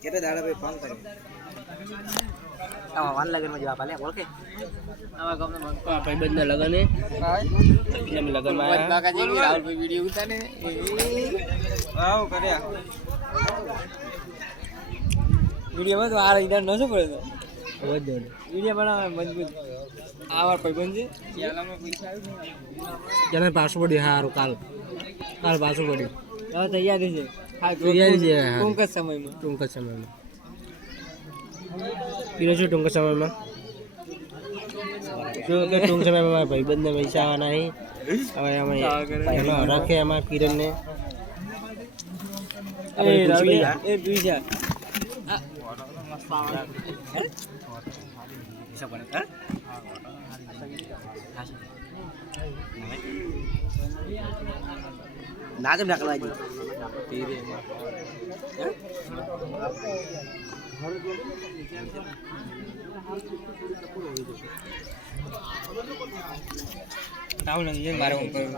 કેટલા દાડા ભાઈ ફોન કર્યો આ વાન લગન માં જવા પાલે ઓળખે આવા ગામનો ભાઈબંધ ના લગન હે એમ લગન માં કાકાજી રાહુલભાઈ વિડિયો ઉતારે આવ કર્યા વિડિયો માં તો આ ઇધર ન શું પડે અવાજ દે વિડિયો બનાવે મજબૂત આવા ભાઈબંધ છે યાલામાં પૈસા આવ્યું જને પાછું પડી હારું કાલ પાછું પડી હવે તૈયારી છે હા તૈયારી છે ટૂંક જ સમયમાં પીરો છું ટૂંક સમયમાં જો કે ટૂંક સમયમાં ભાઈબંધને પૈસા આવવાના નહીં હવે અમે રાખે અમારા કિરણને ના તો ઢકલા જી તાવ નહીં મારે